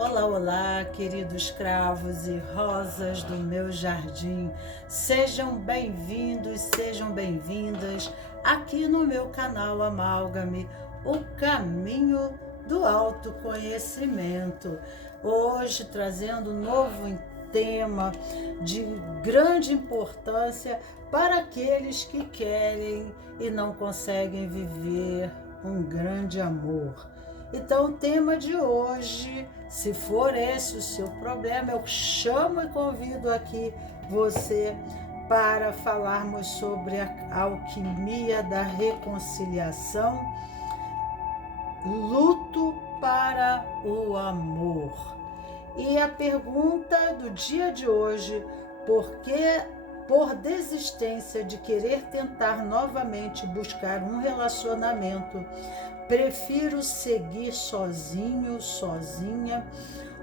Olá, olá, queridos cravos e rosas do meu jardim. Sejam bem-vindos, sejam bem-vindas aqui no meu canal Amálgame, o caminho do autoconhecimento. Hoje trazendo um novo tema de grande importância para aqueles que querem e não conseguem viver um grande amor. Então, o tema de hoje, se for esse o seu problema, eu chamo e convido aqui você para falarmos sobre a alquimia da reconciliação, luto para o amor. E a pergunta do dia de hoje, por desistência de querer tentar novamente buscar um relacionamento, prefiro seguir sozinho, sozinha?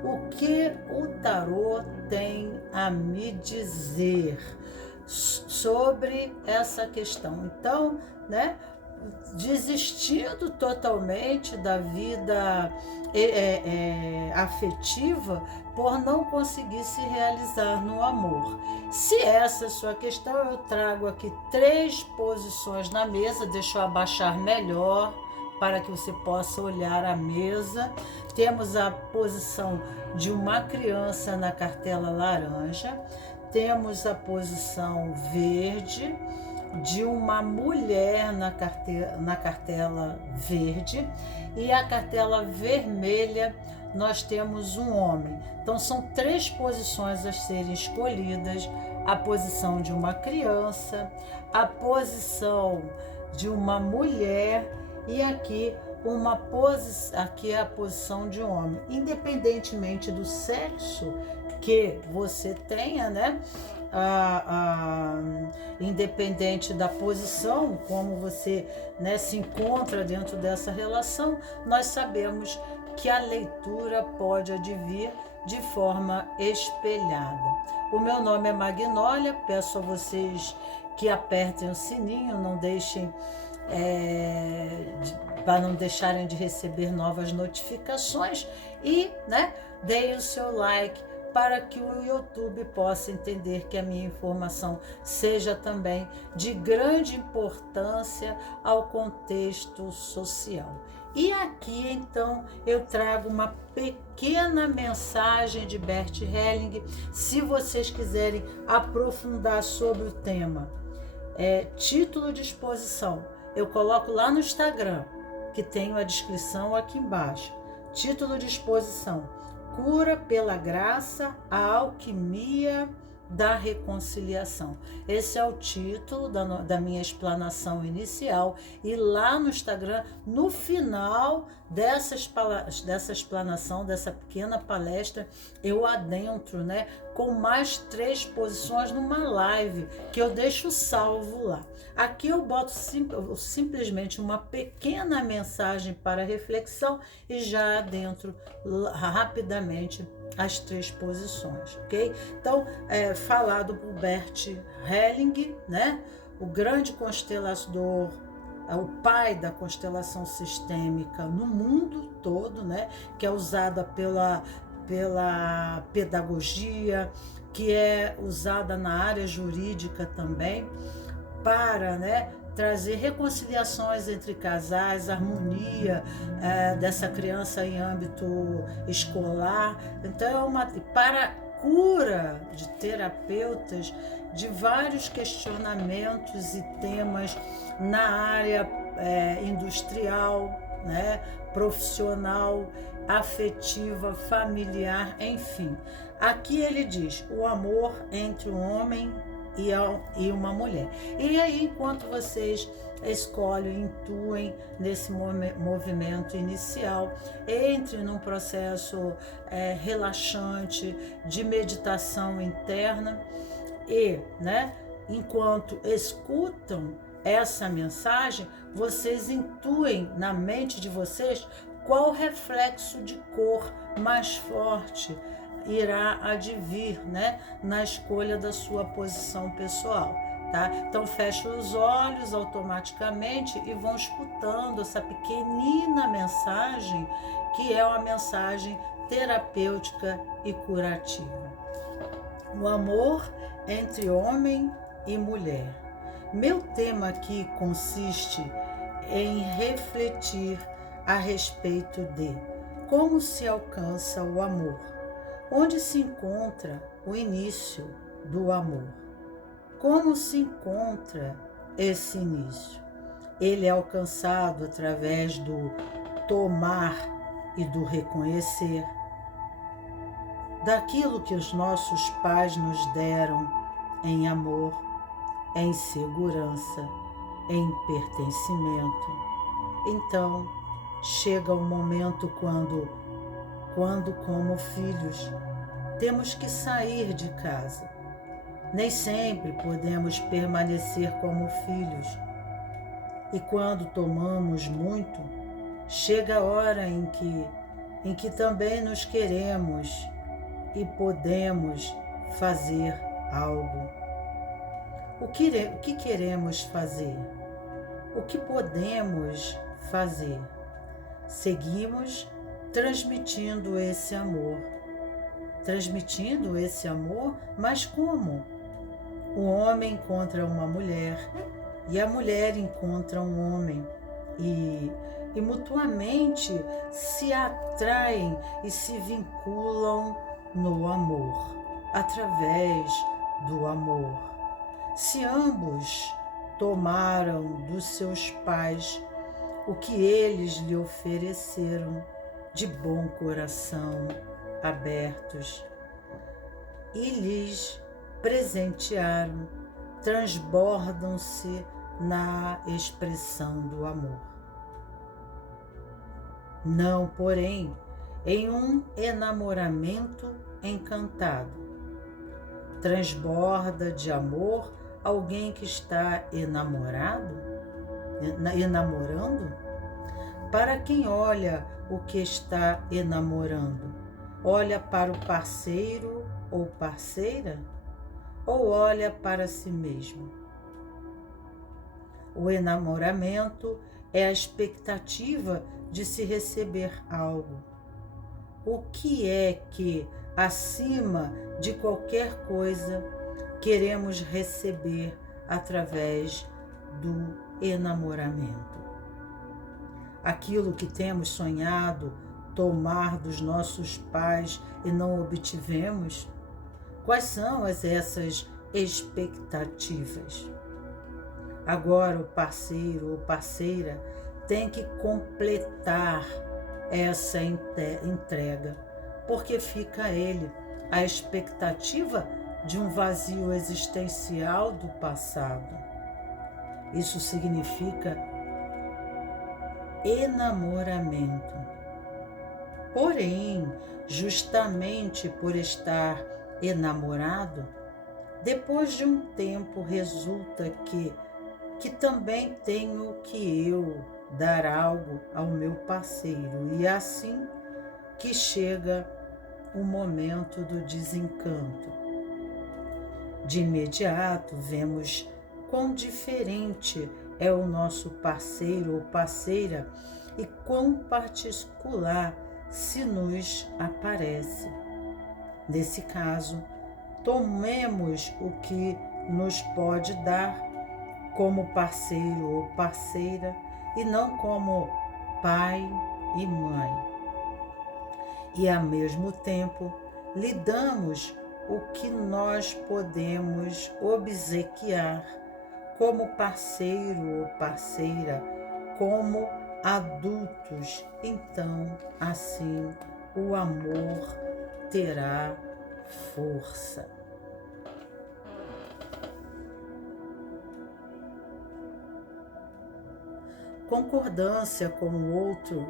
O que o tarô tem a me dizer sobre essa questão? Então, desistindo totalmente da vida afetiva por não conseguir se realizar no amor. Se essa é a sua questão, eu trago aqui 3 posições na mesa. Deixa eu abaixar melhor para que você possa olhar a mesa. Temos a posição de uma criança na cartela laranja, temos a posição verde, de uma mulher na cartela verde, e a cartela vermelha nós temos um homem. Então são 3 posições a serem escolhidas: a posição de uma criança, a posição de uma mulher e aqui aqui é a posição de um homem. Independentemente do sexo que você tenha, independente da posição, como você se encontra dentro dessa relação, nós sabemos que a leitura pode advir de forma espelhada. O meu nome é Magnólia, peço a vocês que apertem o sininho, não deixem para não deixarem de receber novas notificações e deem o seu like para que o YouTube possa entender que a minha informação seja também de grande importância ao contexto social. E aqui então eu trago uma pequena mensagem de Bert Helling, se vocês quiserem aprofundar sobre o tema. Título de exposição, eu coloco lá no Instagram, que tenho a descrição aqui embaixo. Título de exposição: Cura pela Graça, a Alquimia da Reconciliação. Esse é o título da minha explanação inicial, e lá no Instagram, no final dessa explanação, dessa pequena palestra, eu adentro com mais 3 posições numa live que eu deixo salvo lá. Aqui eu boto simplesmente uma pequena mensagem para reflexão e já adentro rapidamente as 3 posições, ok? Então, falado por Bert Helling, o grande constelador, o pai da constelação sistêmica no mundo todo, que é usada pela pedagogia, que é usada na área jurídica também, para trazer reconciliações entre casais, harmonia dessa criança em âmbito escolar. Então, para cura de terapeutas de vários questionamentos e temas na área industrial, profissional, afetiva, familiar, enfim. Aqui ele diz: o amor entre um homem e uma mulher. E aí, enquanto vocês escolhem, intuem nesse movimento inicial, entre num processo relaxante de meditação interna e, enquanto escutam essa mensagem, vocês intuem na mente de vocês qual reflexo de cor mais forte irá advir na escolha da sua posição pessoal, tá? Então fecha os olhos automaticamente e vão escutando essa pequenina mensagem, que é uma mensagem terapêutica e curativa. O amor entre homem e mulher. Meu tema aqui consiste em refletir a respeito de como se alcança o amor, onde se encontra o início do amor. Como se encontra esse início? Ele é alcançado através do tomar e do reconhecer, daquilo que os nossos pais nos deram em amor, em segurança, em pertencimento. Então, chega o momento quando como filhos, temos que sair de casa. Nem sempre podemos permanecer como filhos. E quando tomamos muito, chega a hora em que também nos queremos e podemos fazer algo. O que queremos fazer? O que podemos fazer? Seguimos transmitindo esse amor. Transmitindo esse amor, mas como? O homem encontra uma mulher e a mulher encontra um homem e mutuamente se atraem e se vinculam no amor, através do amor. Se ambos tomaram dos seus pais o que eles lhe ofereceram de bom coração, abertos, e lhes presentearam, transbordam-se na expressão do amor. Não, porém, em um enamoramento encantado. Transborda de amor alguém que está enamorando? Para quem olha o que está enamorando, olha para o parceiro ou parceira? Ou olha para si mesmo? O enamoramento é a expectativa de se receber algo. O que é que, acima de qualquer coisa, queremos receber através do enamoramento? Aquilo que temos sonhado tomar dos nossos pais e não obtivemos? Quais são essas expectativas? Agora o parceiro ou parceira tem que completar essa entrega, porque fica a ele a expectativa de um vazio existencial do passado. Isso significa enamoramento. Porém, justamente por estar enamorado, depois de um tempo resulta que também tenho que eu dar algo ao meu parceiro, e é assim que chega o momento do desencanto. De imediato vemos quão diferente é o nosso parceiro ou parceira e quão particular se nos aparece. Nesse caso, tomemos o que nos pode dar como parceiro ou parceira e não como pai e mãe. E ao mesmo tempo, lhe damos o que nós podemos obsequiar como parceiro ou parceira, como adultos. Então, assim, o amor terá força. Concordância com o outro,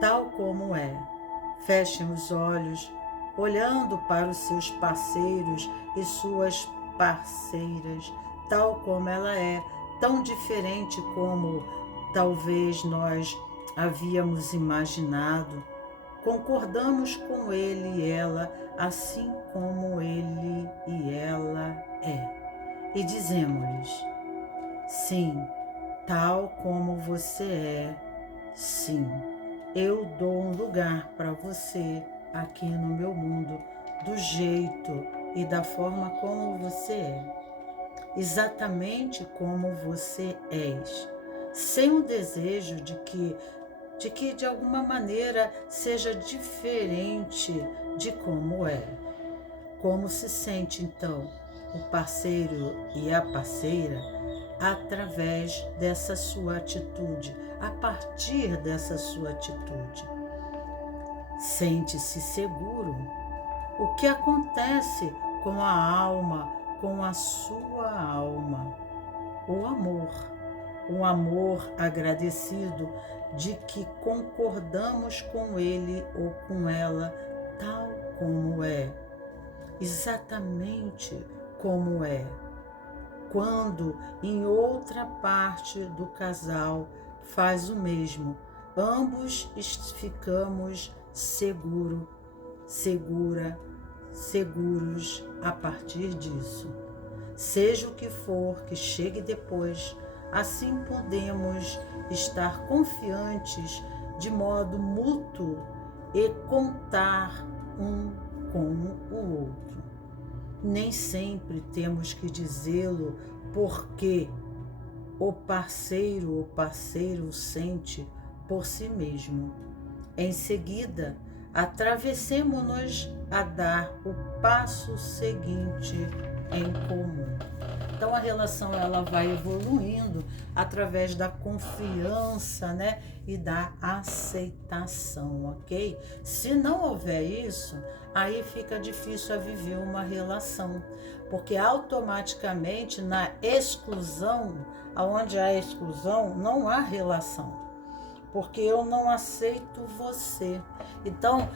tal como é. Fechem os olhos, olhando para os seus parceiros e suas parceiras, tal como ela é, tão diferente como talvez nós havíamos imaginado. Concordamos com ele e ela, assim como ele e ela é. E dizemos-lhes: sim, tal como você é, sim. eu dou um lugar para você aqui no meu mundo, do jeito e da forma como você é. Exatamente como você és, sem o desejo de que de alguma maneira seja diferente de como é. Como se sente então o parceiro e a parceira através dessa sua atitude, a partir dessa sua atitude? Sente-se seguro? O que acontece com a alma, com a sua alma? O amor agradecido de que concordamos com ele ou com ela tal como é, exatamente como é. Quando em outra parte do casal faz o mesmo, ambos ficamos seguros a partir disso. Seja o que for que chegue depois, assim podemos estar confiantes de modo mútuo e contar um com o outro. Nem sempre temos que dizê-lo porque o parceiro sente por si mesmo. Em seguida, atravessemo-nos a dar o passo seguinte em comum. Então a relação ela vai evoluindo através da confiança, né, e da aceitação, ok? Se não houver isso, aí fica difícil a viver uma relação, porque automaticamente na exclusão, aonde há exclusão, não há relação. Porque eu não aceito você. Então,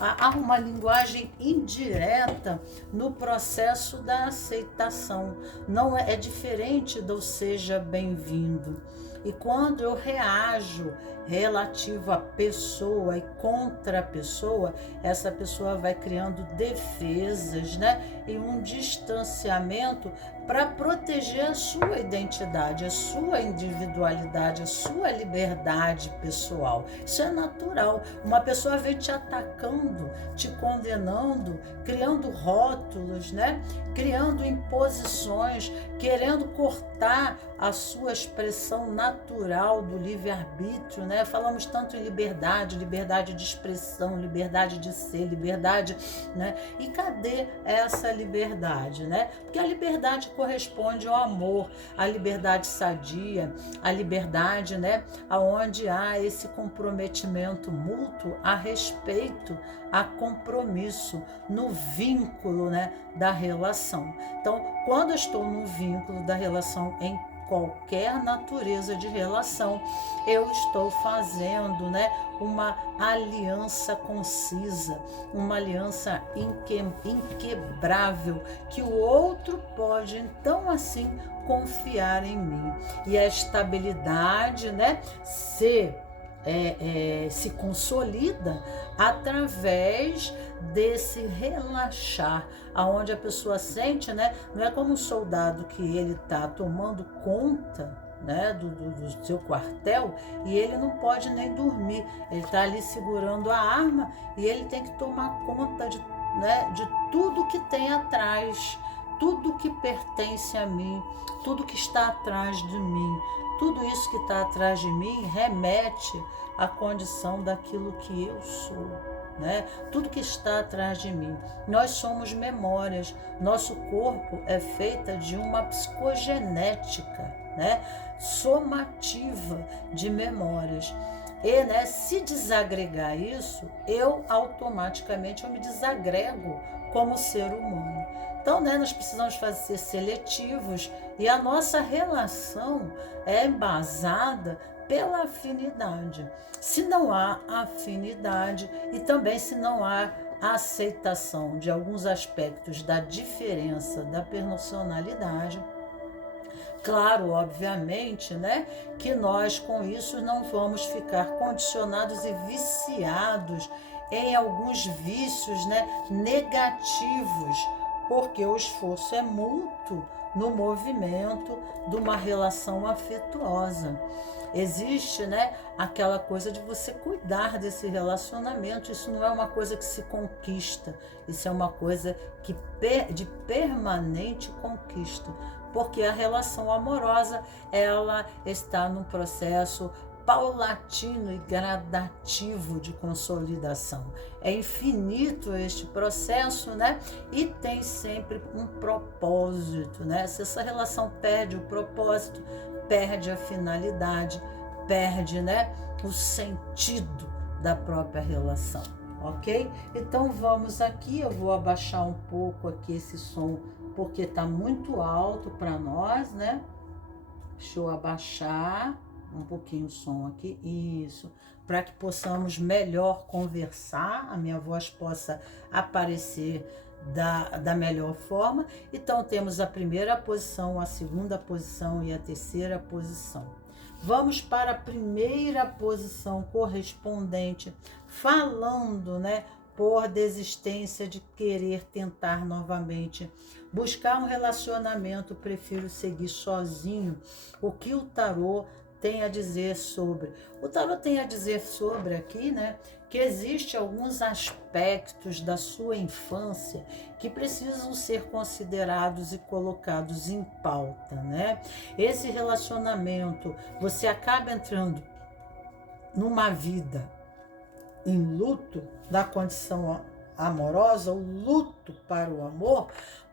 há uma linguagem indireta no processo da aceitação. Não é diferente do seja bem-vindo. E quando eu reajo relativo à pessoa e contra a pessoa, essa pessoa vai criando defesas, né? E um distanciamento para proteger a sua identidade, a sua individualidade, a sua liberdade pessoal. Isso é natural. Uma pessoa vem te atacando, te condenando, criando rótulos, né? Criando imposições, querendo cortar a sua expressão natural do livre-arbítrio, né? Falamos tanto em liberdade, liberdade de expressão, liberdade de ser, liberdade, né? E cadê essa liberdade, né? Porque a liberdade corresponde ao amor, à liberdade sadia, à liberdade, né? Aonde há esse comprometimento mútuo a respeito, a compromisso, no vínculo, né, da relação. Então, quando eu estou no vínculo da relação em qualquer natureza de relação, eu estou fazendo, né, uma aliança concisa, uma aliança inquebrável, que o outro pode então assim confiar em mim. E a estabilidade, né, se consolida através desse relaxar, aonde a pessoa sente, né, não é como um soldado que ele está tomando conta, né, do seu quartel, e ele não pode nem dormir, ele está ali segurando a arma e ele tem que tomar conta de, né, de tudo que tem atrás, tudo que pertence a mim, tudo que está atrás de mim. Tudo isso que está atrás de mim remete à condição daquilo que eu sou, né? Tudo que está atrás de mim. Nós somos memórias. Nosso corpo é feito de uma psicogenética, né? Somativa de memórias. E, né, se desagregar isso, eu automaticamente me desagrego como ser humano. Então, né, nós precisamos ser seletivos e a nossa relação é embasada pela afinidade. Se não há afinidade e também se não há aceitação de alguns aspectos da diferença da personalidade, claro, obviamente, né, que nós com isso não vamos ficar condicionados e viciados em alguns vícios, né, negativos, porque o esforço é mútuo no movimento de uma relação afetuosa. Existe, né, aquela coisa de você cuidar desse relacionamento. Isso não é uma coisa que se conquista, isso é uma coisa de permanente conquista, porque a relação amorosa, ela está num processo paulatino e gradativo de consolidação. É infinito este processo, né? E tem sempre um propósito, né? Se essa relação perde o propósito, perde a finalidade, perde, né, o sentido da própria relação, ok? Então vamos aqui, eu vou abaixar um pouco aqui esse som, porque está muito alto para nós, né? Deixa eu abaixar um pouquinho o som aqui, isso, para que possamos melhor conversar, a minha voz possa aparecer da melhor forma. Então temos a primeira posição, a segunda posição e a terceira posição. Vamos para a primeira posição correspondente, falando, né, por desistência de querer tentar novamente. Buscar um relacionamento, prefiro seguir sozinho. O que o tarô tem a dizer sobre? O tarô tem a dizer sobre aqui, né, que existe alguns aspectos da sua infância que precisam ser considerados e colocados em pauta, né? Esse relacionamento, você acaba entrando numa vida em luto da condição amorosa, o luto para o amor,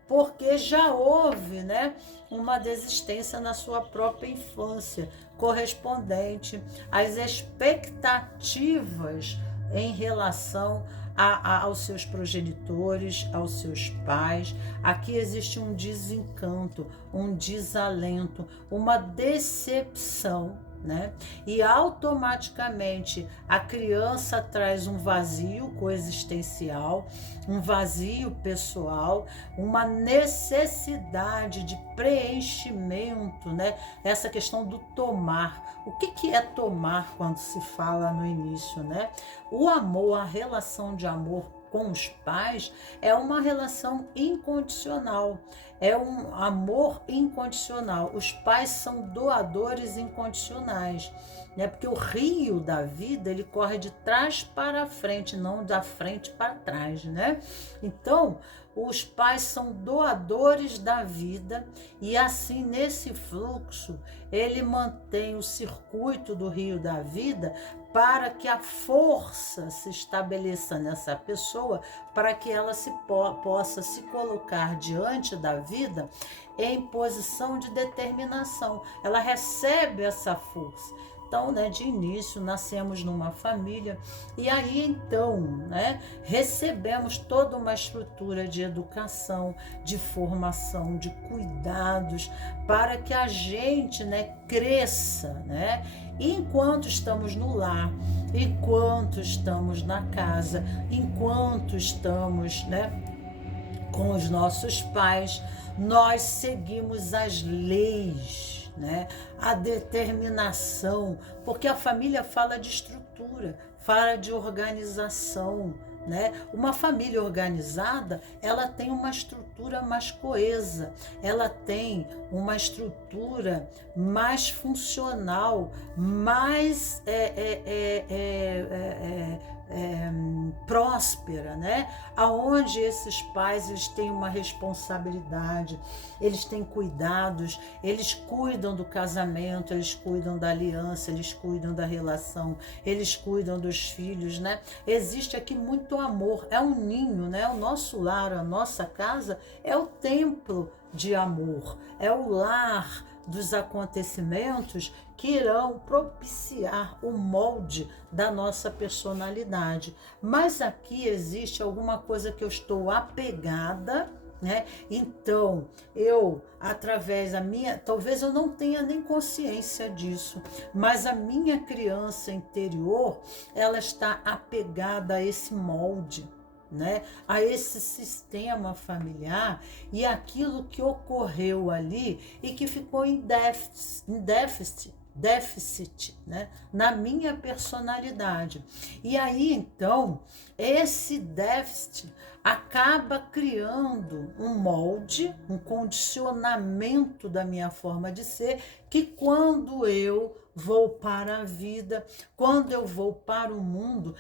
porque já houve, né, uma desistência na sua própria infância, correspondente às expectativas em relação aos seus progenitores, aos seus pais. Aqui existe um desencanto, um desalento, uma decepção, né? E automaticamente a criança traz um vazio coexistencial, um vazio pessoal, uma necessidade de preenchimento, né? Essa questão do tomar. O que é tomar quando se fala no início, né? O amor, a relação de amor com os pais é uma relação incondicional, é um amor incondicional. Os pais são doadores incondicionais, né? Porque o rio da vida, ele corre de trás para frente, não da frente para trás, né? Então, os pais são doadores da vida e assim, nesse fluxo, ele mantém o circuito do rio da vida para que a força se estabeleça nessa pessoa, para que ela possa se colocar diante da vida em posição de determinação. Ela recebe essa força. Então, né, de início, nascemos numa família e aí, então, né, recebemos toda uma estrutura de educação, de formação, de cuidados, para que a gente, né, cresça, né? E enquanto estamos no lar, enquanto estamos na casa, enquanto estamos, né, com os nossos pais, nós seguimos as leis, né? A determinação, porque a família fala de estrutura, fala de organização, né? Uma família organizada, ela tem uma estrutura mais coesa, ela tem uma estrutura mais funcional, mais próspera, né? Aonde esses pais, eles têm uma responsabilidade, eles têm cuidados, eles cuidam do casamento, eles cuidam da aliança, eles cuidam da relação, eles cuidam dos filhos, né? Existe aqui muito amor, é um ninho, né? O nosso lar, a nossa casa é o templo de amor, é o lar dos acontecimentos que irão propiciar o molde da nossa personalidade. Mas aqui existe alguma coisa que eu estou apegada, né? Então, eu, através da minha, talvez eu não tenha nem consciência disso, mas a minha criança interior, ela está apegada a esse molde, né? A esse sistema familiar e aquilo que ocorreu ali e que ficou em déficit, né? Na minha personalidade. E aí, então, esse déficit acaba criando um molde, um condicionamento da minha forma de ser, que quando eu vou para a vida, quando eu vou para o mundo,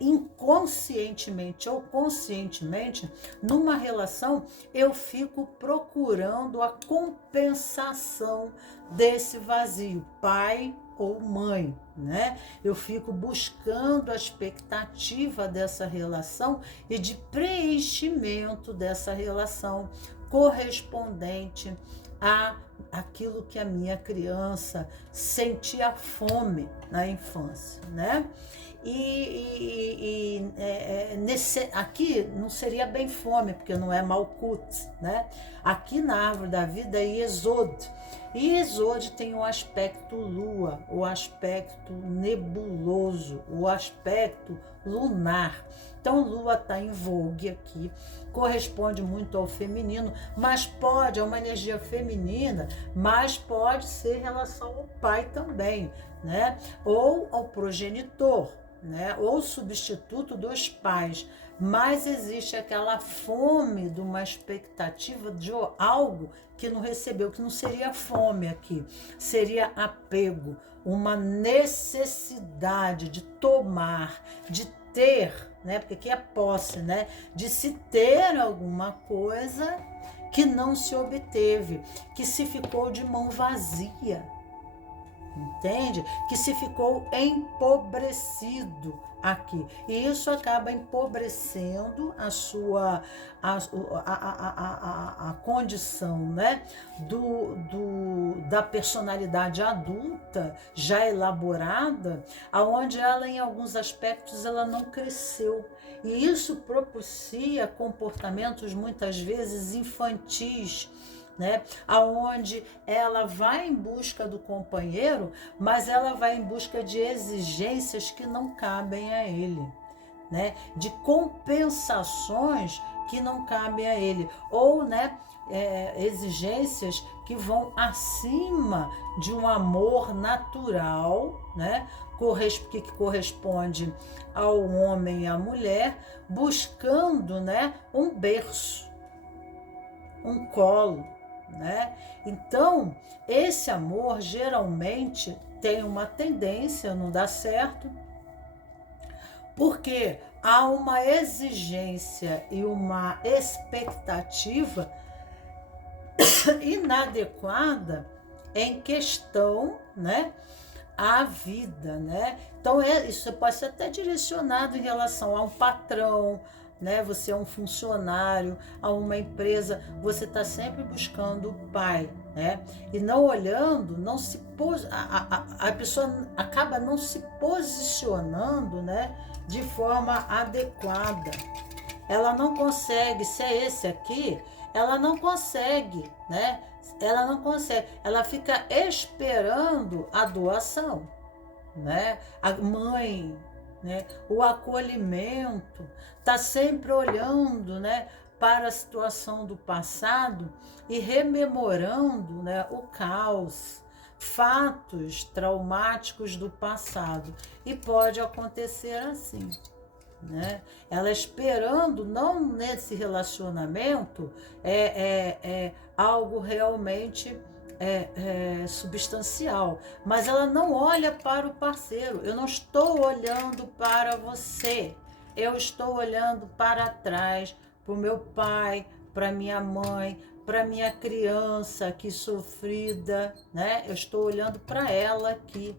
inconscientemente ou conscientemente, numa relação, eu fico procurando a compensação desse vazio, pai ou mãe, né? Eu fico buscando a expectativa dessa relação e de preenchimento dessa relação correspondente a aquilo que a minha criança sentia fome na infância, né? Aqui não seria bem fome, porque não é Malkut, né? Aqui na árvore da vida é Yesod. E Yesod tem o aspecto lua, o aspecto nebuloso, o aspecto lunar. Então, lua está em vogue aqui, corresponde muito ao feminino, mas pode, é uma energia feminina, mas pode ser em relação ao pai também, né? Ou ao progenitor, né? Ou substituto dos pais. Mas existe aquela fome de uma expectativa de algo que não recebeu, que não seria fome aqui, seria apego, uma necessidade de tomar, de ter, né? Porque aqui é posse, né? De se ter alguma coisa que não se obteve, que se ficou de mão vazia, entende? Que se ficou empobrecido aqui. E isso acaba empobrecendo a condição, né? Da personalidade adulta já elaborada, aonde ela, em alguns aspectos, ela não cresceu. E isso propicia comportamentos muitas vezes infantis, né? Aonde ela vai em busca do companheiro, mas ela vai em busca de exigências que não cabem a ele, né? De compensações que não cabem a ele, ou, né, exigências que vão acima de um amor natural, né? Que corresponde ao homem e à mulher, buscando, né, um berço, um colo, né? Então, esse amor geralmente tem uma tendência a não dar certo, porque há uma exigência e uma expectativa inadequada em questão, né, à vida, né? Então, isso pode ser até direcionado em relação a um patrão, né? Você é um funcionário, a uma empresa, você está sempre buscando o pai, né? E não olhando, a pessoa acaba não se posicionando, né, de forma adequada. Ela não consegue, se é esse aqui, ela não consegue, né? Ela não consegue, ela fica esperando a doação, né? A mãe, né? O acolhimento, está sempre olhando, né, para a situação do passado e rememorando, né, o caos, fatos traumáticos do passado. E pode acontecer assim, né? Ela esperando, não nesse relacionamento, algo realmente substancial, mas ela não olha para o parceiro. Eu não estou olhando para você, eu estou olhando para trás, para o meu pai, para minha mãe, para minha criança aqui sofrida, né? Eu estou olhando para ela aqui,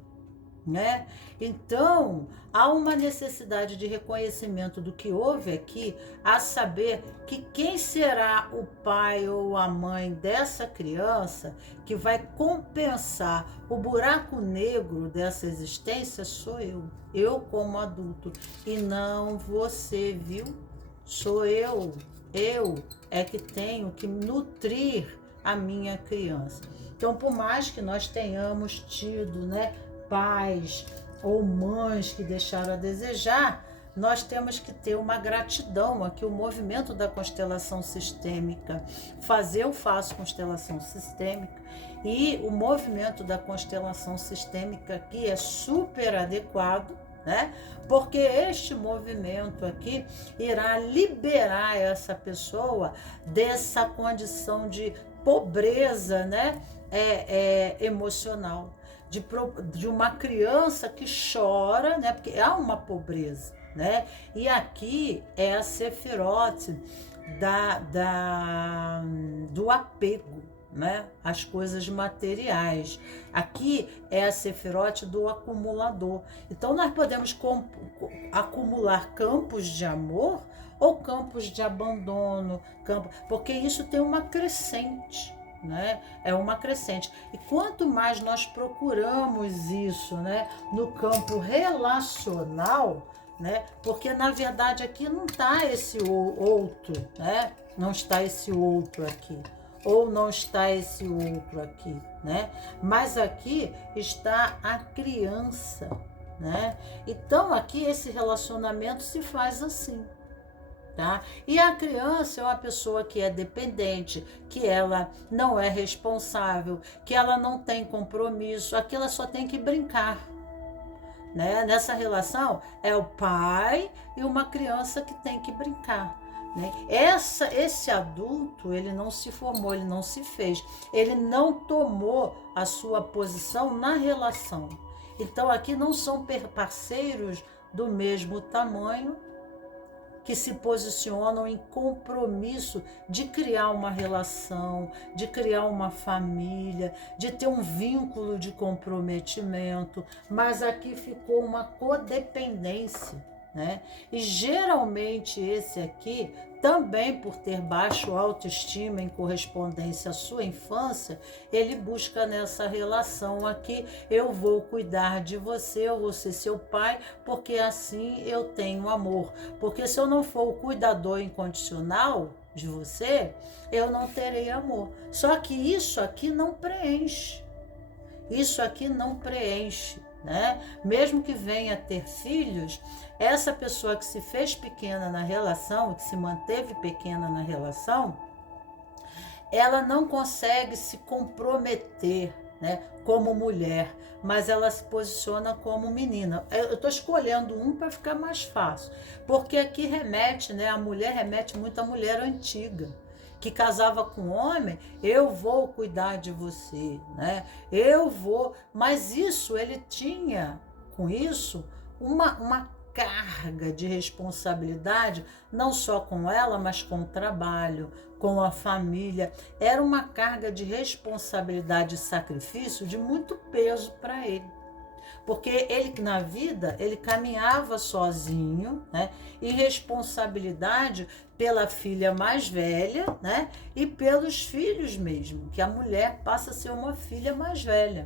né? Então, há uma necessidade de reconhecimento do que houve aqui, a saber que quem será o pai ou a mãe dessa criança que vai compensar o buraco negro dessa existência sou eu como adulto, e não você, viu? Sou eu é que tenho que nutrir a minha criança. Então, por mais que nós tenhamos tido, né, pais ou mães que deixaram a desejar, nós temos que ter uma gratidão aqui, o movimento da constelação sistêmica, eu faço constelação sistêmica, e o movimento da constelação sistêmica aqui é super adequado, né? Porque este movimento aqui irá liberar essa pessoa dessa condição de pobreza, né? Emocional, de uma criança que chora, né? Porque há uma pobreza, né? E aqui é a Sefirote do apego, né? As coisas materiais. Aqui é a Sefirote do acumulador. Então nós podemos acumular campos de amor ou campos de abandono, porque isso tem uma crescente, né? É uma crescente. E quanto mais nós procuramos isso, né, no campo relacional, né? Porque na verdade aqui não está esse outro, né? Não está esse outro aqui, ou não está esse outro aqui, né? Mas aqui está a criança, né? Então aqui esse relacionamento se faz assim. Tá? E a criança é uma pessoa que é dependente, que ela não é responsável, que ela não tem compromisso, aqui ela só tem que brincar, né? Nessa relação é o pai e uma criança que tem que brincar, né? Esse adulto, ele não se formou, ele não se fez, ele não tomou a sua posição na relação. Então aqui não são parceiros do mesmo tamanho que se posicionam em compromisso de criar uma relação, de criar uma família, de ter um vínculo de comprometimento, mas aqui ficou uma codependência, né? E geralmente esse aqui, também por ter baixo autoestima em correspondência à sua infância, ele busca nessa relação aqui, eu vou cuidar de você, eu vou ser seu pai, porque assim eu tenho amor. Porque se eu não for o cuidador incondicional de você, eu não terei amor. Só que isso aqui não preenche. Isso aqui não preenche, né? Mesmo que venha ter filhos, essa pessoa que se fez pequena na relação, que se manteve pequena na relação, ela não consegue se comprometer, né, como mulher, mas ela se posiciona como menina. Eu estou escolhendo um para ficar mais fácil, porque aqui remete, né, a mulher remete muito à mulher antiga, que casava com homem, eu vou cuidar de você, né? Eu vou, mas isso ele tinha com isso uma carga de responsabilidade, não só com ela, mas com o trabalho, com a família. Era uma carga de responsabilidade e sacrifício de muito peso para ele. Porque ele, na vida, ele caminhava sozinho, né? E responsabilidade pela filha mais velha, né? E pelos filhos mesmo, que a mulher passa a ser uma filha mais velha.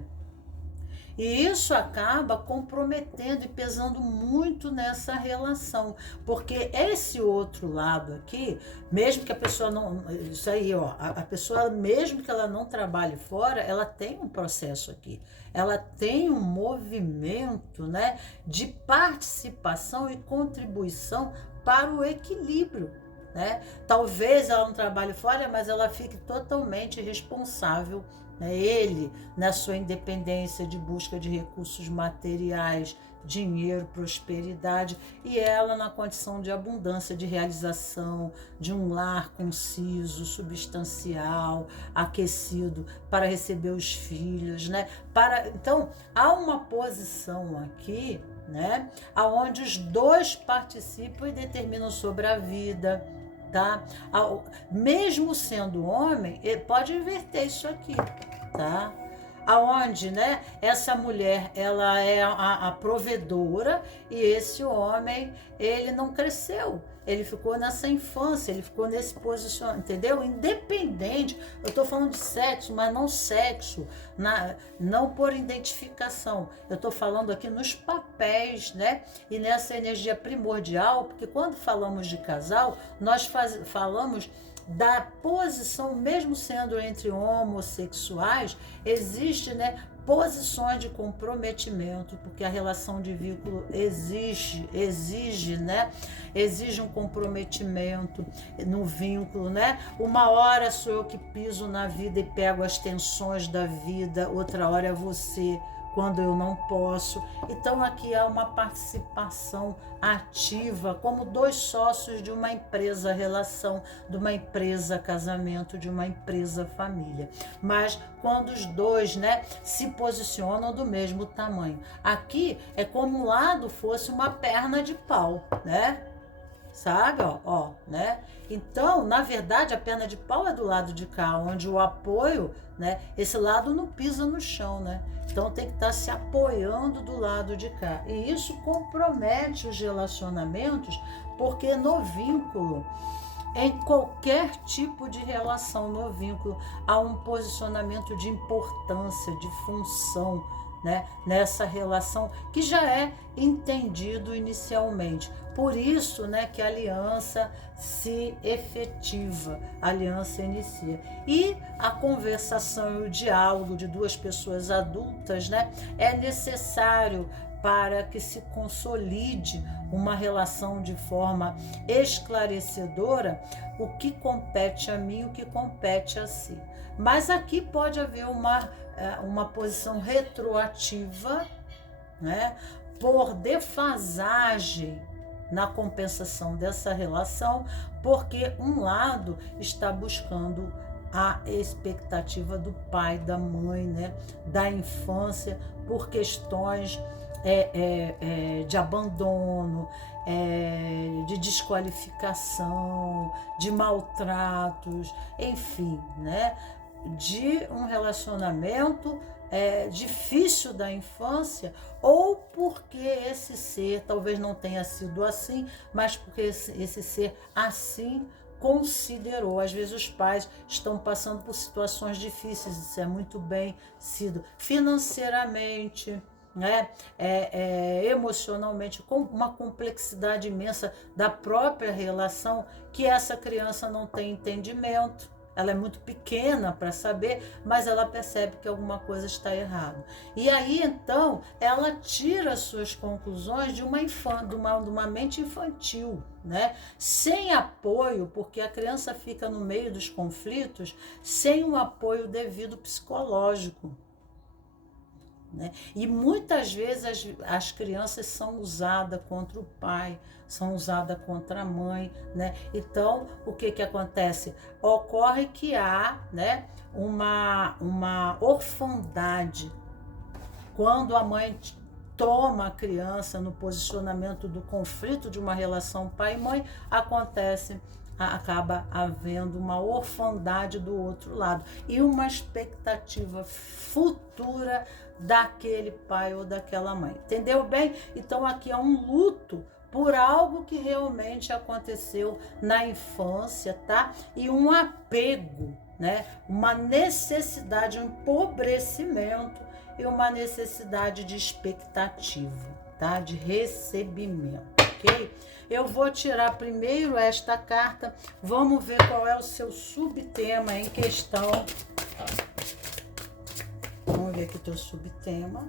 E isso acaba comprometendo e pesando muito nessa relação, porque esse outro lado aqui, mesmo que a pessoa não, isso aí, ó, a pessoa, mesmo que ela não trabalhe fora, ela tem um processo aqui, ela tem um movimento, né, de participação e contribuição para o equilíbrio, né? Talvez ela não trabalhe fora, mas ela fique totalmente responsável, né? Ele, na sua independência de busca de recursos materiais, dinheiro, prosperidade, e ela na condição de abundância, de realização, de um lar conciso, substancial, aquecido para receber os filhos, né? Então, há uma posição aqui, né, aonde os dois participam e determinam sobre a vida, tá? Mesmo sendo homem, ele pode inverter isso aqui, tá? Aonde, né, essa mulher, ela é a provedora e esse homem, ele não cresceu. Ele ficou nessa infância, ele ficou nesse posicionamento, entendeu? Independente, eu estou falando de sexo, mas não sexo, não por identificação. Eu estou falando aqui nos papéis, né? E nessa energia primordial, porque quando falamos de casal, nós falamos da posição, mesmo sendo entre homossexuais, existe, né, posições de comprometimento, porque a relação de vínculo exige, né? Exige um comprometimento no vínculo, né? Uma hora sou eu que piso na vida e pego as tensões da vida, outra hora é você quando eu não posso. Então aqui há uma participação ativa, como dois sócios de uma empresa relação, de uma empresa casamento, de uma empresa família. Mas quando os dois, né, se posicionam do mesmo tamanho. Aqui é como um lado fosse uma perna de pau, né? Sabe, né? Então, na verdade, a perna de pau é do lado de cá, onde o apoio, né? Esse lado não pisa no chão, né? Então tem que estar se apoiando do lado de cá. E isso compromete os relacionamentos, porque no vínculo, em qualquer tipo de relação no vínculo, há um posicionamento de importância, de função, né, nessa relação que já é entendido inicialmente. Por isso, né, que a aliança se efetiva, a aliança inicia. E a conversação e o diálogo de duas pessoas adultas, né, é necessário para que se consolide uma relação de forma esclarecedora, o que compete a mim, o que compete a si. Mas aqui pode haver uma posição retroativa, né, por defasagem na compensação dessa relação, porque um lado está buscando a expectativa do pai, da mãe, né, da infância, por questões de abandono, de desqualificação, de maltratos, enfim, né, de um relacionamento difícil da infância, ou porque esse ser talvez não tenha sido assim, mas porque esse ser assim considerou. Às vezes os pais estão passando por situações difíceis, isso é muito bem sido financeiramente, né? Emocionalmente, com uma complexidade imensa da própria relação, que essa criança não tem entendimento. Ela é muito pequena para saber, mas ela percebe que alguma coisa está errada. E aí, então, ela tira suas conclusões de uma mente infantil, né? Sem apoio, porque a criança fica no meio dos conflitos, sem um apoio devido psicológico, né? E muitas vezes as crianças são usadas contra o pai, são usadas contra a mãe, né? Então, o que acontece? Ocorre que há, né, uma orfandade. Quando a mãe toma a criança no posicionamento do conflito de uma relação pai e mãe, acaba havendo uma orfandade do outro lado e uma expectativa futura daquele pai ou daquela mãe. Entendeu bem? Então aqui é um luto por algo que realmente aconteceu na infância, tá? E um apego, né? Uma necessidade, um empobrecimento e uma necessidade de expectativa, tá? De recebimento, ok? Eu vou tirar primeiro esta carta, vamos ver qual é o seu subtema em questão. Vamos ver aqui o teu subtema.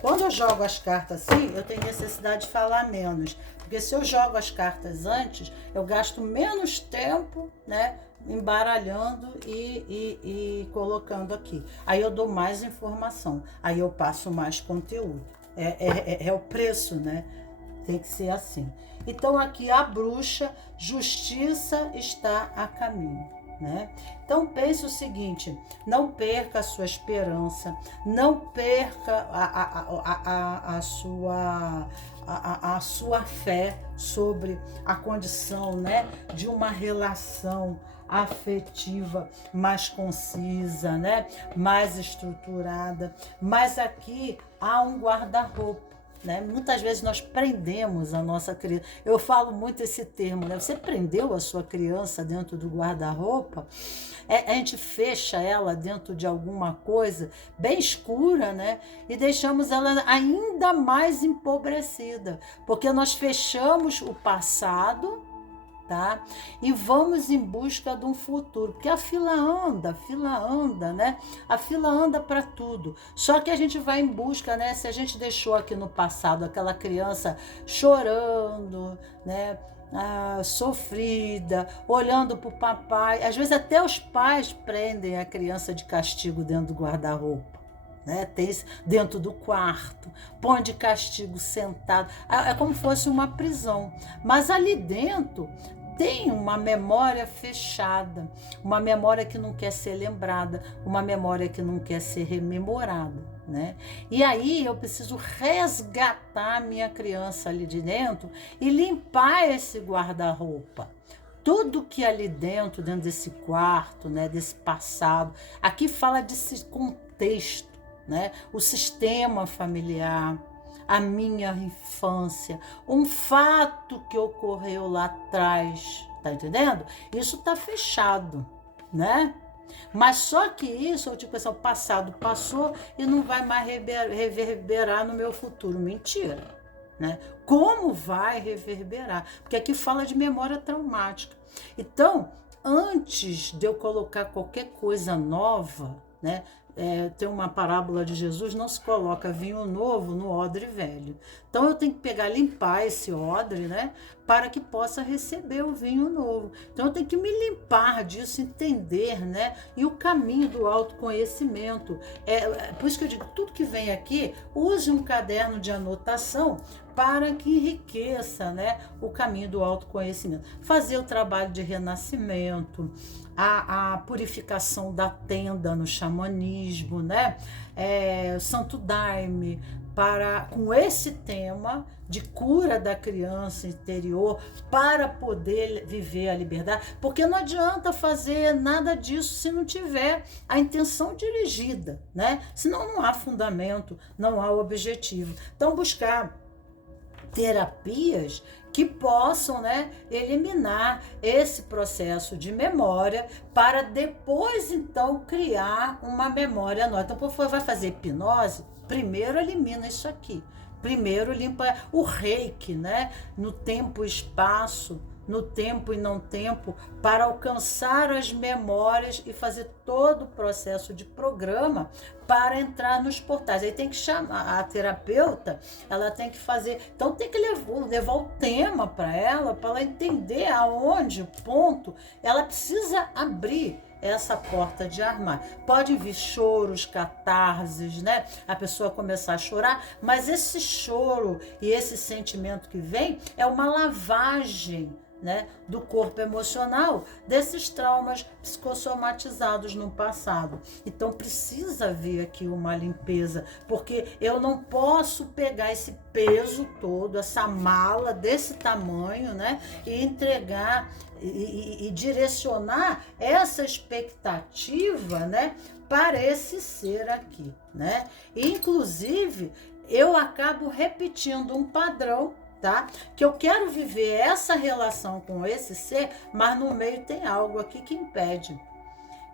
Quando eu jogo as cartas assim, eu tenho necessidade de falar menos. Porque se eu jogo as cartas antes, eu gasto menos tempo, né, embaralhando e colocando aqui. Aí eu dou mais informação, aí eu passo mais conteúdo. É o preço, né? Tem que ser assim. Então aqui a bruxa, justiça está a caminho, né? Então pense o seguinte: não perca a sua esperança, não perca a sua fé sobre a condição, né, de uma relação afetiva mais concisa, né, mais estruturada. Mas aqui há um guarda-roupa, né? Muitas vezes nós prendemos a nossa criança. Eu falo muito esse termo, né? Você prendeu a sua criança dentro do guarda-roupa? A gente fecha ela dentro de alguma coisa bem escura, né? E deixamos ela ainda mais empobrecida, porque nós fechamos o passado, tá? E vamos em busca de um futuro, porque a fila anda, né? A fila anda para tudo. Só que a gente vai em busca, né? Se a gente deixou aqui no passado aquela criança chorando, né? Sofrida, olhando para o papai, às vezes até os pais prendem a criança de castigo dentro do guarda-roupa, né? Tem dentro do quarto, põe de castigo sentado, é como se fosse uma prisão. Mas ali dentro tem uma memória fechada, uma memória que não quer ser lembrada, uma memória que não quer ser rememorada, né? E aí eu preciso resgatar a minha criança ali de dentro e limpar esse guarda-roupa. Tudo que ali dentro desse quarto, né, desse passado, aqui fala desse contexto, né, o sistema familiar, a minha infância, um fato que ocorreu lá atrás, tá entendendo? Isso tá fechado, né? Mas só que isso, tipo assim, o passado passou e não vai mais reverberar no meu futuro. Mentira, né? Como vai reverberar? Porque aqui fala de memória traumática. Então, antes de eu colocar qualquer coisa nova, né? Tem uma parábola de Jesus, não se coloca vinho novo no odre velho. Então eu tenho que pegar, limpar esse odre, né, para que possa receber o vinho novo. Então eu tenho que me limpar disso, entender, né, e o caminho do autoconhecimento. Por isso que eu digo, tudo que vem aqui, use um caderno de anotação para que enriqueça, né, o caminho do autoconhecimento. Fazer o trabalho de renascimento, a purificação da tenda no xamanismo, né? Santo Daime, com esse tema de cura da criança interior para poder viver a liberdade, porque não adianta fazer nada disso se não tiver a intenção dirigida, né? Senão não há fundamento, não há objetivo. Então buscar terapias que possam, né, eliminar esse processo de memória para depois, então, criar uma memória nova. Então, quando vai fazer hipnose, primeiro elimina isso aqui. Primeiro limpa o reiki, né, no tempo e espaço, no tempo e não tempo, para alcançar as memórias e fazer todo o processo de programa para entrar nos portais. Aí tem que chamar a terapeuta, ela tem que fazer, então tem que levar o tema para ela entender aonde, o ponto, ela precisa abrir essa porta de armário. Pode vir choros, catarses, né? A pessoa começar a chorar, mas esse choro e esse sentimento que vem é uma lavagem, né, do corpo emocional desses traumas psicossomatizados no passado. Então precisa vir aqui uma limpeza, porque eu não posso pegar esse peso todo, essa mala desse tamanho, né, e entregar e direcionar essa expectativa, né, para esse ser aqui, né? E, inclusive, eu acabo repetindo um padrão, tá? Que eu quero viver essa relação com esse ser, mas no meio tem algo aqui que impede,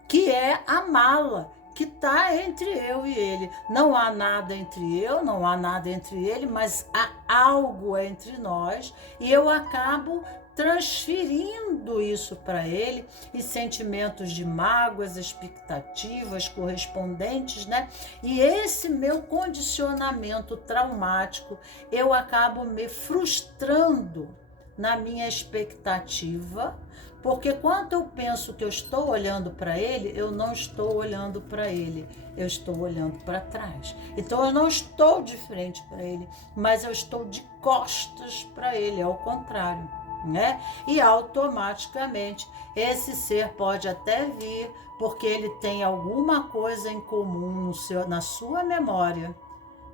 que é a mala que está entre eu e ele. Não há nada entre eu, não há nada entre ele, mas há algo entre nós e eu acabo transferindo isso para ele e sentimentos de mágoas, expectativas correspondentes, né? E esse meu condicionamento traumático, eu acabo me frustrando na minha expectativa, porque quando eu penso que eu estou olhando para ele, eu não estou olhando para ele, eu estou olhando para trás. Então eu não estou de frente para ele, mas eu estou de costas para ele, ao contrário, né? E automaticamente esse ser pode até vir, porque ele tem alguma coisa em comum na sua memória,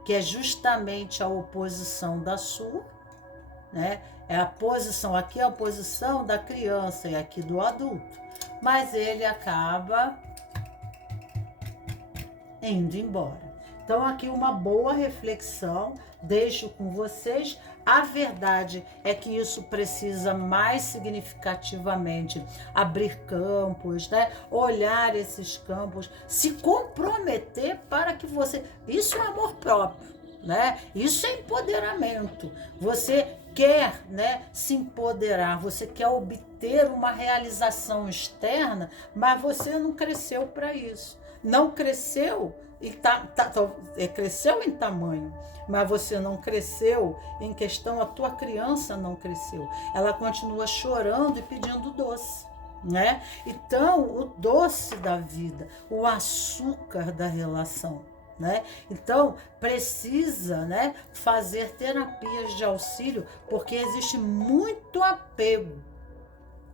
que é justamente a oposição da sua, né? É a posição, aqui é a posição da criança e aqui do adulto. Mas ele acaba indo embora. Então aqui uma boa reflexão, deixo com vocês. A verdade é que isso precisa mais significativamente abrir campos, né? Olhar esses campos, se comprometer para que você... Isso é amor próprio, né? Isso é empoderamento. Você quer, né, se empoderar, você quer obter uma realização externa, mas você não cresceu para isso. Não cresceu e cresceu em tamanho, mas você não cresceu em questão, a tua criança não cresceu. Ela continua chorando e pedindo doce, né? Então, o doce da vida, o açúcar da relação, né? Então, precisa, né, fazer terapias de auxílio, porque existe muito apego,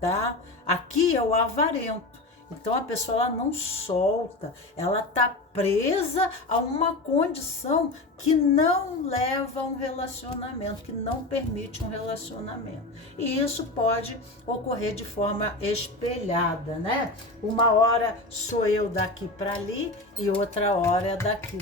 tá? Aqui é o avarento. Então a pessoa ela não solta, ela tá presa a uma condição que não leva a um relacionamento, que não permite um relacionamento. E isso pode ocorrer de forma espelhada, né? Uma hora sou eu daqui para ali e outra hora é daqui,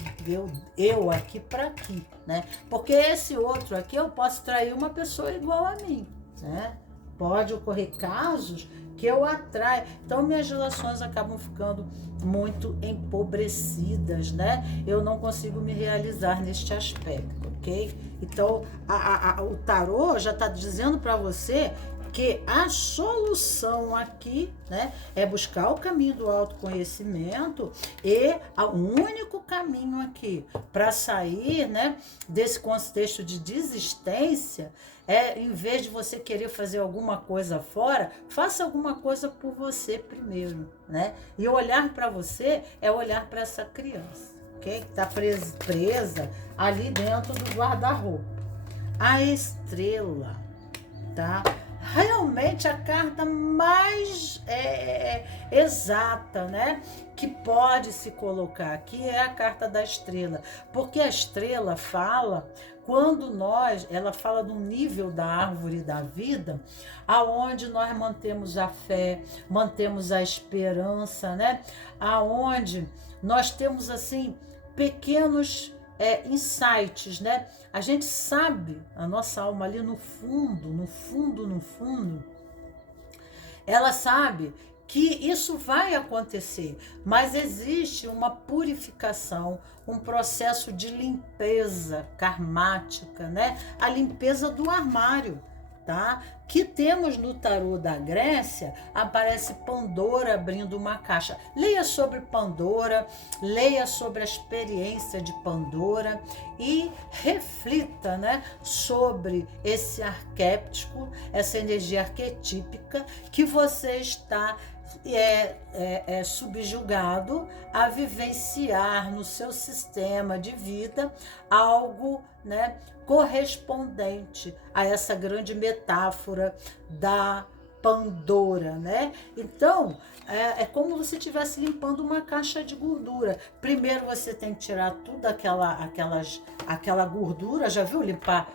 eu aqui para aqui, né? Porque esse outro aqui eu posso trair uma pessoa igual a mim, né? Pode ocorrer casos que eu atraio. Então, minhas relações acabam ficando muito empobrecidas, né? Eu não consigo me realizar neste aspecto, ok? Então, o tarô já está dizendo para você que a solução aqui, né, é buscar o caminho do autoconhecimento e o único caminho aqui para sair, né, desse contexto de desistência é, em vez de você querer fazer alguma coisa fora, faça alguma coisa por você primeiro, né? E olhar para você é olhar para essa criança, ok? Que está presa ali dentro do guarda-roupa. A estrela, tá? Realmente a carta mais exata, né, que pode se colocar aqui é a carta da estrela, porque a estrela fala ela fala do nível da árvore da vida, aonde nós mantemos a fé, mantemos a esperança, né, aonde nós temos assim pequenos insights, né? A gente sabe, a nossa alma ali no fundo, ela sabe que isso vai acontecer, mas existe uma purificação, um processo de limpeza karmática, né? A limpeza do armário, tá? Que temos no tarô da Grécia, aparece Pandora abrindo uma caixa. Leia sobre Pandora, leia sobre a experiência de Pandora e reflita, né, sobre esse arquétipo, essa energia arquetípica que você está subjugado a vivenciar no seu sistema de vida algo, né, correspondente a essa grande metáfora da Pandora, né? Então, é como se você estivesse limpando uma caixa de gordura. Primeiro você tem que tirar tudo aquela gordura, já viu limpar?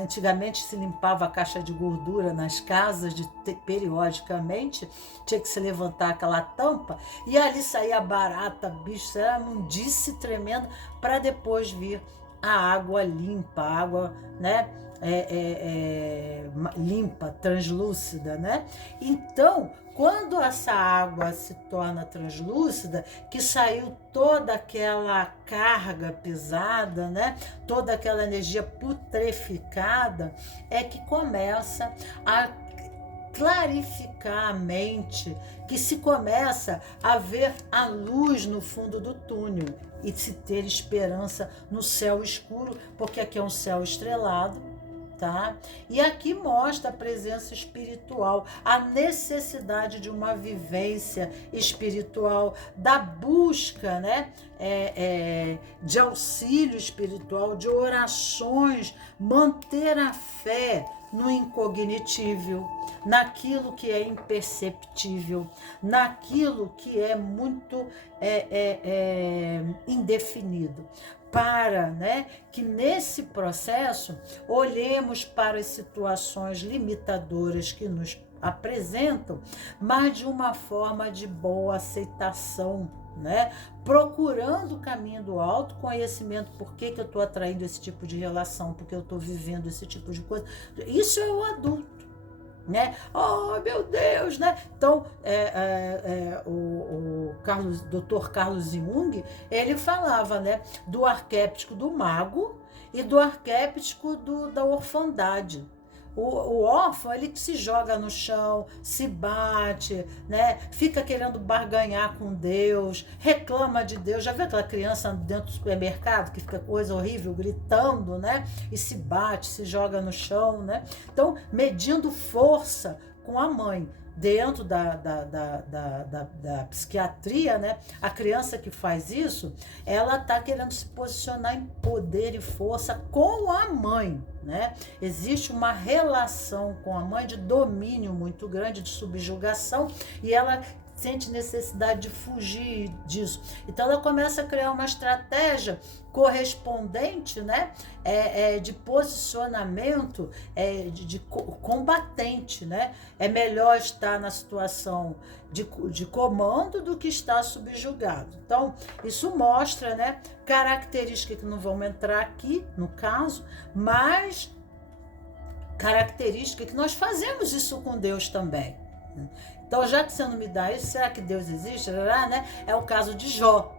Antigamente se limpava a caixa de gordura nas casas, periodicamente, tinha que se levantar aquela tampa e ali saía barata, bicho, era uma mundice tremenda, para depois vir a água limpa, a água, né, limpa, translúcida, né? Então, quando essa água se torna translúcida, que saiu toda aquela carga pesada, né? Toda aquela energia putreficada, é que começa a clarificar a mente, que se começa a ver a luz no fundo do túnel e se ter esperança no céu escuro, porque aqui é um céu estrelado, tá? E aqui mostra a presença espiritual, a necessidade de uma vivência espiritual, da busca, né, de auxílio espiritual, de orações, manter a fé no incognitível, naquilo que é imperceptível, naquilo que é muito indefinido, para, né, que nesse processo olhemos para as situações limitadoras que nos apresentam, mas de uma forma de boa aceitação, né? Procurando o caminho do autoconhecimento. Por que eu estou atraindo esse tipo de relação? Porque eu estou vivendo esse tipo de coisa. Isso é o adulto, né? Oh, meu Deus, né? Então, o Dr. Carlos Jung, ele falava, né, do arquétipo do mago e do arquétipo da orfandade. O órfão, ele que se joga no chão, se bate, né? Fica querendo barganhar com Deus, reclama de Deus. Já viu aquela criança dentro do supermercado que fica coisa horrível, gritando, né? E se bate, se joga no chão, né? Então, medindo força com a mãe. dentro da psiquiatria, né? A criança que faz isso, ela está querendo se posicionar em poder e força com a mãe, né? Existe uma relação com a mãe de domínio muito grande, de subjugação, e ela sente necessidade de fugir disso. Então ela começa a criar uma estratégia correspondente, né, de posicionamento, de combatente, né? É melhor estar na situação de comando do que estar subjugado. Então isso mostra, né, características que não vão entrar aqui no caso, mas característica que nós fazemos isso com Deus também. Então, já que você não me dá isso, será que Deus existe? Né? É o caso de Jó.